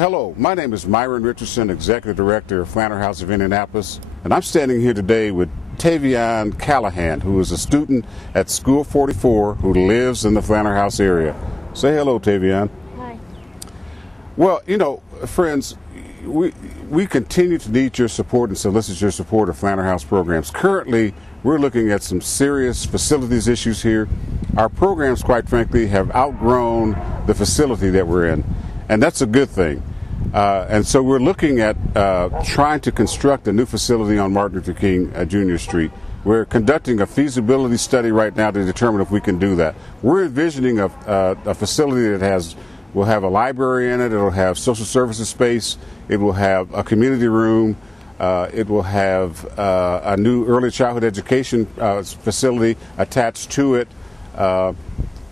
Hello, my name is Myron Richardson, Executive Director of Flanner House of Indianapolis, and I'm standing here today with Tavion Callahan, who is a student at School 44 who lives in the Flanner House area. Say hello, Tavion. Hi. Well, you know, friends, we continue to need your support and solicit your support of Flanner House programs. Currently, we're looking at some serious facilities issues here. Our programs, quite frankly, have outgrown the facility that we're in, and that's a good thing. And so we're looking at trying to construct a new facility on Martin Luther King Jr. Street. We're conducting a feasibility study right now to determine if we can do that. We're envisioning a facility that will have a library in it, it'll have social services space, it will have a community room, it will have a new early childhood education facility attached to it.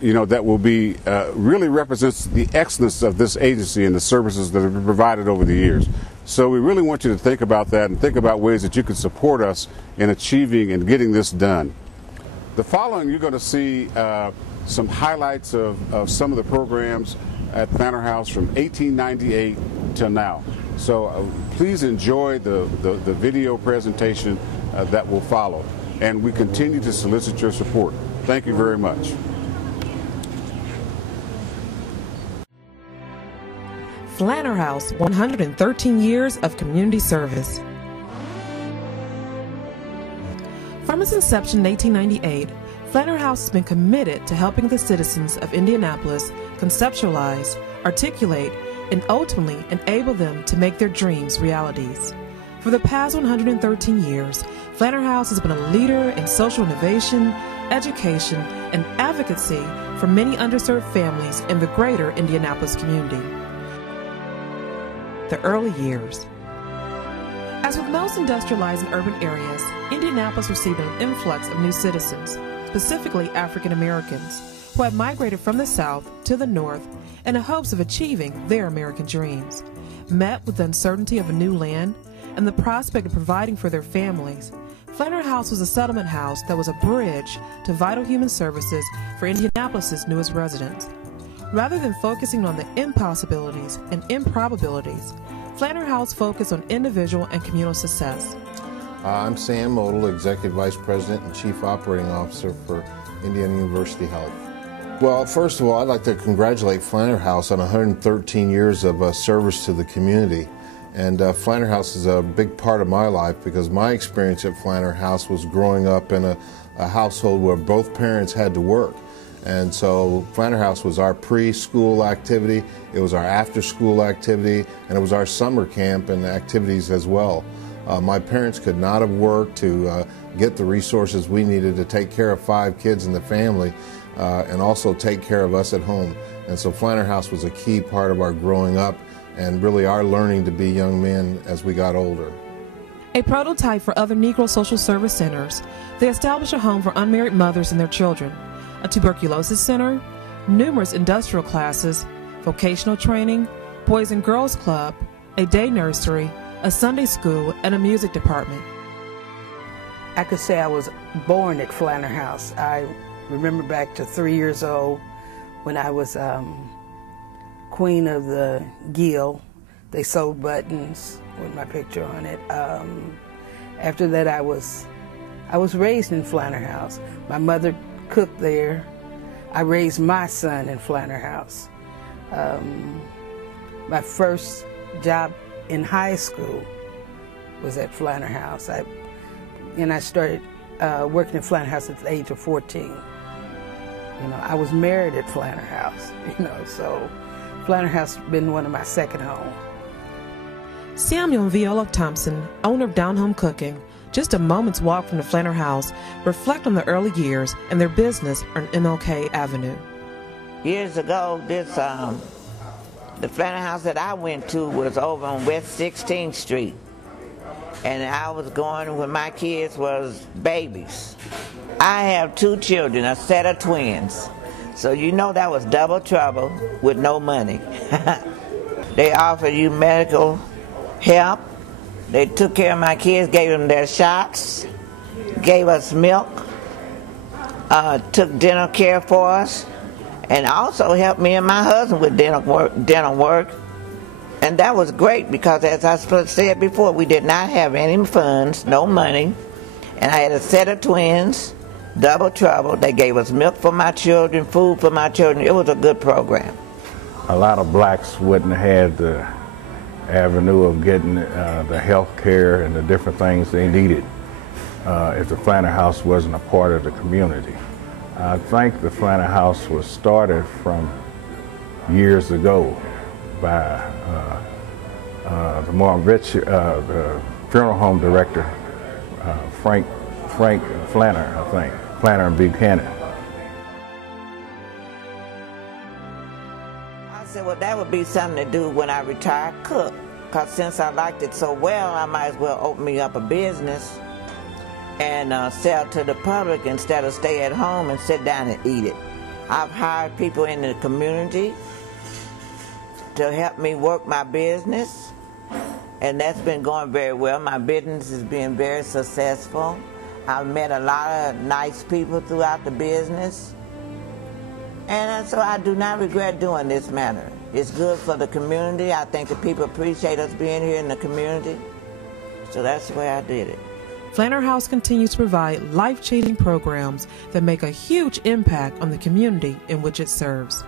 You know, that will be really represents the excellence of this agency and the services that have been provided over the years. So we really want you to think about that and think about ways that you can support us in achieving and getting this done. The following, you're going to see some highlights of some of the programs at Flanner House from 1898 till now. So please enjoy the video presentation that will follow. And we continue to solicit your support. Thank you very much. Flanner House, 113 years of community service. From its inception in 1898, Flanner House has been committed to helping the citizens of Indianapolis conceptualize, articulate, and ultimately enable them to make their dreams realities. For the past 113 years, Flanner House has been a leader in social innovation, education, and advocacy for many underserved families in the greater Indianapolis community. The early years. As with most industrialized and urban areas, Indianapolis received an influx of new citizens, specifically African Americans, who had migrated from the South to the North in the hopes of achieving their American dreams. Met with the uncertainty of a new land and the prospect of providing for their families, Flanner House was a settlement house that was a bridge to vital human services for Indianapolis' newest residents. Rather than focusing on the impossibilities and improbabilities, Flanner House focused on individual and communal success. I'm Sam Model, Executive Vice President and Chief Operating Officer for Indiana University Health. Well, first of all, I'd like to congratulate Flanner House on 113 years of service to the community. And Flanner House is a big part of my life because my experience at Flanner House was growing up in a household where both parents had to work. And so Flanner House was our preschool activity, it was our after-school activity, and it was our summer camp and activities as well. My parents could not have worked to get the resources we needed to take care of 5 kids in the family and also take care of us at home. And so Flanner House was a key part of our growing up and really our learning to be young men as we got older. A prototype for other Negro social service centers, they established a home for unmarried mothers and their children, a tuberculosis center, numerous industrial classes, vocational training, Boys and Girls Club, a day nursery, a Sunday school, and a music department. I could say I was born at Flanner House. I remember back to 3 years old when I was queen of the Guild. They sewed buttons with my picture on it. After that, I was raised in Flanner House. My mother cooked there. I raised my son in Flanner House. My first job in high school was at Flanner House. I started working in Flanner House at the age of 14. You know, I was married at Flanner House, so Flanner House has been one of my second home. Samuel and Viola Thompson, owner of Down Home Cooking, just a moment's walk from the Flanner House, reflect on the early years and their business on MLK Avenue. Years ago, the Flanner House that I went to was over on West 16th Street. And I was going when my kids was babies. I have 2 children, a set of twins. So you know that was double trouble with no money. They offered you medical help. They took care of my kids, gave them their shots, gave us milk, took dental care for us, and also helped me and my husband with dental work. And And that was great because, as I said before, we did not have any funds, no money. And I had a set of twins, double trouble. They gave us milk for my children, food for my children. It was a good program. A lot of blacks wouldn't have had the avenue of getting the health care and the different things they needed if the Flanner House wasn't a part of the community. I think the Flanner House was started from years ago by the more rich, the funeral home director, Frank Flanner, I think, Flanner and Buchanan. I said, well, that would be something to do when I retire, cook. Because since I liked it so well, I might as well open me up a business and sell to the public instead of stay at home and sit down and eat it. I've hired people in the community to help me work my business, and that's been going very well. My business has been very successful. I've met a lot of nice people throughout the business, and so I do not regret doing this matter. It's good for the community. I think the people appreciate us being here in the community, so that's the way I did it. Flanner House continues to provide life-changing programs that make a huge impact on the community in which it serves.